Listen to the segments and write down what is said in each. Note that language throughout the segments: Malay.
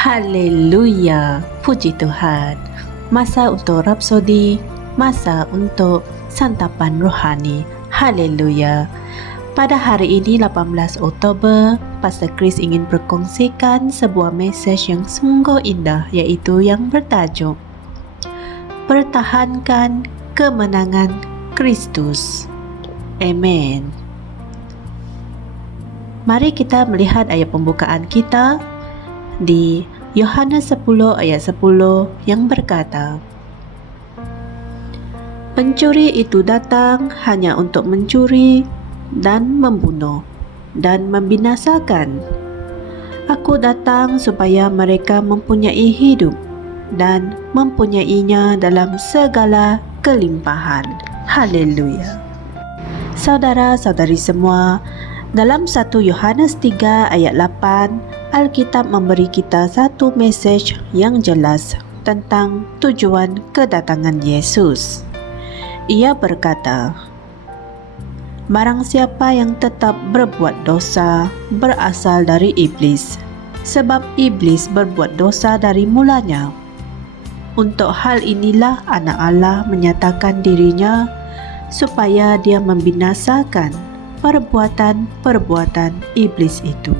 Haleluya, puji Tuhan. Masa untuk Rapsodi, masa untuk santapan rohani. Haleluya. Pada hari ini 18 Oktober, Pastor Chris ingin berkongsikan sebuah mesej yang sungguh indah, iaitu yang bertajuk Pertahankan Kemenangan Kristus. Amen. Mari kita melihat ayat pembukaan kita di Yohanes 10 ayat 10 yang berkata, Pencuri itu datang hanya untuk mencuri dan membunuh dan membinasakan. Aku datang supaya mereka mempunyai hidup dan mempunyainya dalam segala kelimpahan. Haleluya. Saudara-saudari semua, dalam 1 Yohanes 3 ayat 8, Alkitab memberi kita satu mesej yang jelas tentang tujuan kedatangan Yesus. Ia berkata, Barang siapa yang tetap berbuat dosa berasal dari iblis, sebab iblis berbuat dosa dari mulanya. Untuk hal inilah Anak Allah menyatakan dirinya supaya dia membinasakan perbuatan-perbuatan iblis itu.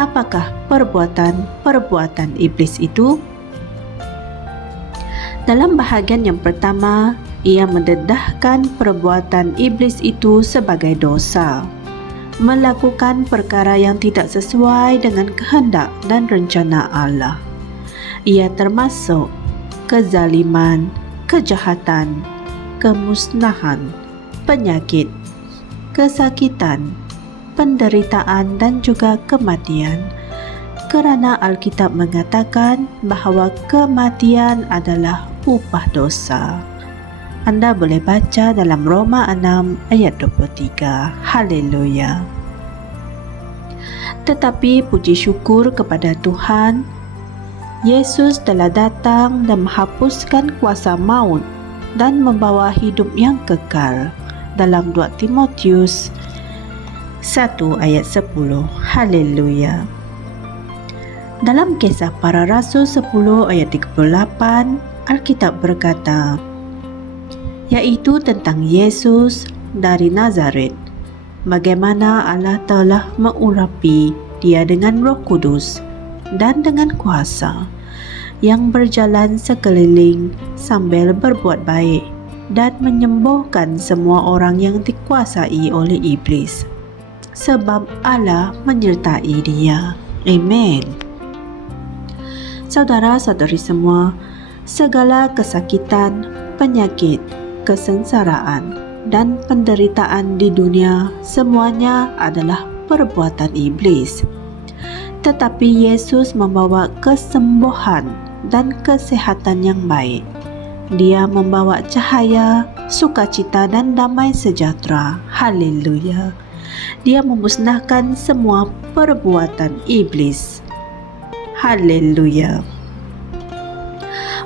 Apakah perbuatan-perbuatan iblis itu? Dalam bahagian yang pertama, ia mendedahkan perbuatan iblis itu sebagai dosa, melakukan perkara yang tidak sesuai dengan kehendak dan rencana Allah. Ia termasuk kezaliman, kejahatan, kemusnahan, penyakit, kesakitan, penderitaan dan juga kematian, kerana Alkitab mengatakan bahawa kematian adalah upah dosa. Anda boleh baca dalam Roma 6 ayat 23. Haleluya. Tetapi puji syukur kepada Tuhan, Yesus telah datang dan menghapuskan kuasa maut dan membawa hidup yang kekal. Dalam 2 Timotius 1 ayat 10. Haleluya. Dalam Kisah Para Rasul 10 ayat 38, Alkitab berkata, yaitu tentang Yesus dari Nazaret, bagaimana Allah telah mengurapi dia dengan Roh Kudus dan dengan kuasa, yang berjalan sekeliling sambil berbuat baik dan menyembuhkan semua orang yang dikuasai oleh iblis, sebab Allah menyertai dia. Amen. Saudara-saudari semua, segala kesakitan, penyakit, kesengsaraan, dan penderitaan di dunia semuanya adalah perbuatan iblis. Tetapi Yesus membawa kesembuhan dan kesehatan yang baik. Dia membawa cahaya, sukacita dan damai sejahtera. Haleluya. Dia memusnahkan semua perbuatan iblis. Haleluya.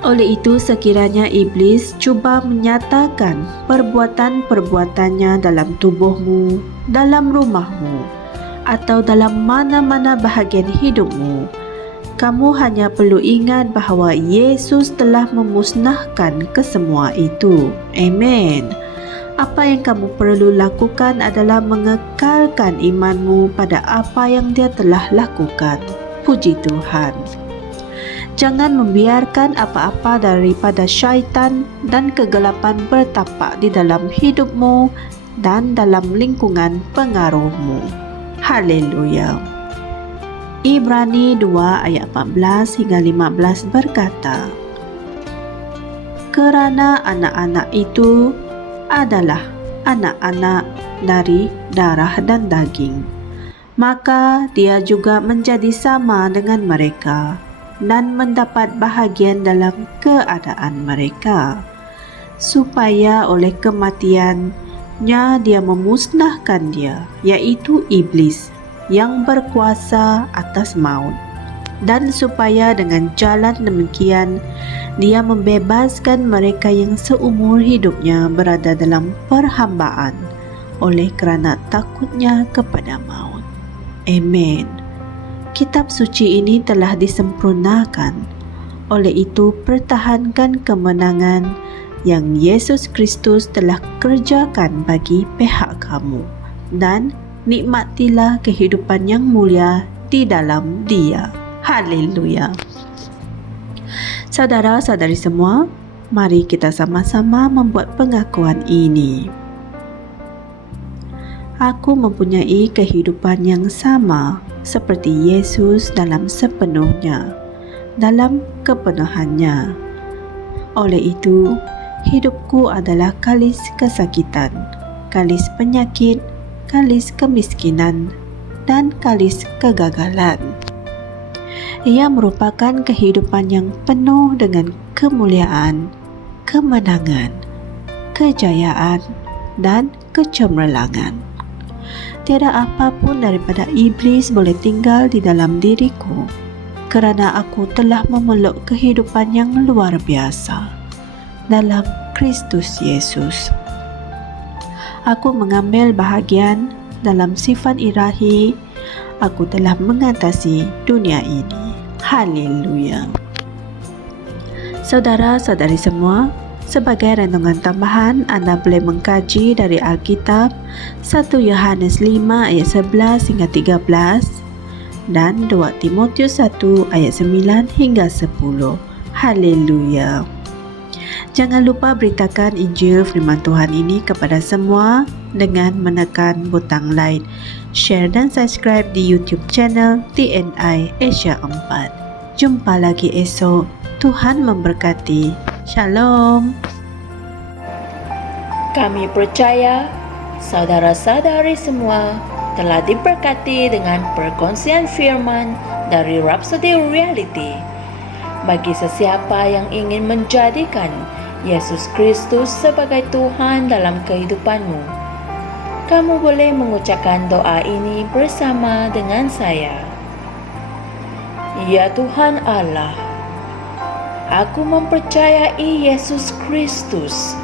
Oleh itu, sekiranya iblis cuba menyatakan perbuatan-perbuatannya dalam tubuhmu, dalam rumahmu, atau dalam mana-mana bahagian hidupmu, kamu hanya perlu ingat bahawa Yesus telah memusnahkan kesemua itu. Amen. Apa yang kamu perlu lakukan adalah mengekalkan imanmu pada apa yang Dia telah lakukan. Puji Tuhan. Jangan membiarkan apa-apa daripada syaitan dan kegelapan bertapak di dalam hidupmu dan dalam lingkungan pengaruhmu. Haleluya. Ibrani 2 ayat 14 hingga 15 berkata, Kerana anak-anak itu adalah anak-anak dari darah dan daging, maka dia juga menjadi sama dengan mereka dan mendapat bahagian dalam keadaan mereka, supaya oleh kematiannya dia memusnahkan dia, iaitu iblis, yang berkuasa atas maut, dan supaya dengan jalan demikian dia membebaskan mereka yang seumur hidupnya berada dalam perhambaan oleh kerana takutnya kepada maut. Amen. Kitab suci ini telah disempurnakan. Oleh itu, pertahankan kemenangan yang Yesus Kristus telah kerjakan bagi pihak kamu dan nikmatilah kehidupan yang mulia di dalam Dia. Haleluya. Saudara-saudari semua, mari kita sama-sama membuat pengakuan ini. Aku mempunyai kehidupan yang sama seperti Yesus dalam sepenuhnya, dalam kepenuhannya. Oleh itu, hidupku adalah kalis kesakitan, kalis penyakit, kalis kemiskinan, dan kalis kegagalan. Ia merupakan kehidupan yang penuh dengan kemuliaan, kemenangan, kejayaan, dan kecemerlangan. Tiada apapun daripada iblis boleh tinggal di dalam diriku, kerana aku telah memeluk kehidupan yang luar biasa dalam Kristus Yesus. Aku mengambil bahagian dalam sifat ilahi. Aku telah mengatasi dunia ini. Haleluya. Saudara-saudari semua, sebagai renungan tambahan, anda boleh mengkaji dari Alkitab 1 Yohanes 5 ayat 11 hingga 13 dan 2 Timotius 1 ayat 9 hingga 10. Haleluya. Jangan lupa beritakan Injil firman Tuhan ini kepada semua dengan menekan butang like, share dan subscribe di YouTube channel TNI Asia 4. Jumpa lagi esok. Tuhan memberkati. Shalom. Kami percaya saudara-saudari semua telah diberkati dengan perkongsian firman dari Rhapsody Reality. Bagi sesiapa yang ingin menjadikan Yesus Kristus sebagai Tuhan dalam kehidupanmu, kamu boleh mengucapkan doa ini bersama dengan saya. Ya Tuhan Allah, aku mempercayai Yesus Kristus,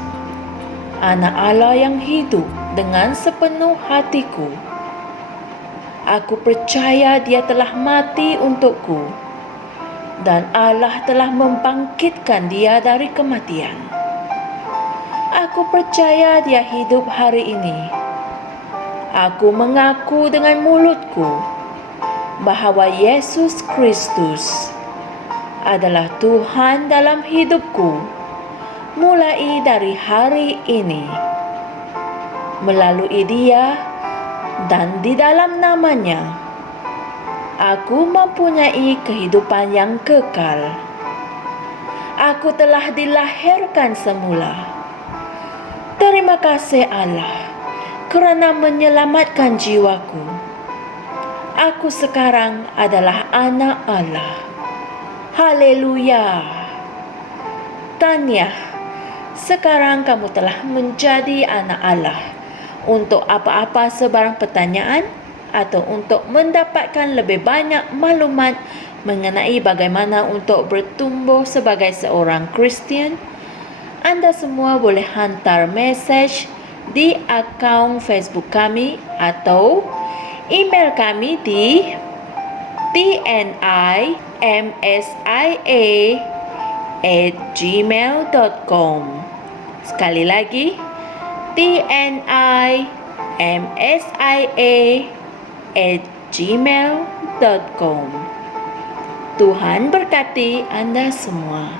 Anak Allah yang hidup dengan sepenuh hatiku. Aku percaya Dia telah mati untukku dan Allah telah membangkitkan Dia dari kematian. Aku percaya Dia hidup hari ini. Aku mengaku dengan mulutku bahwa Yesus Kristus adalah Tuhan dalam hidupku mulai dari hari ini. Melalui Dia dan di dalam nama-Nya, aku mempunyai kehidupan yang kekal. Aku telah dilahirkan semula. Terima kasih Allah kerana menyelamatkan jiwaku. Aku sekarang adalah anak Allah. Haleluya. Tahniah, sekarang kamu telah menjadi anak Allah. Untuk apa-apa sebarang pertanyaan atau untuk mendapatkan lebih banyak maklumat mengenai bagaimana untuk bertumbuh sebagai seorang Kristian, anda semua boleh hantar mesej di akaun Facebook kami atau email kami di tnimsia@gmail.com. Sekali lagi, tnimsia@gmail.com. Tuhan berkati anda semua.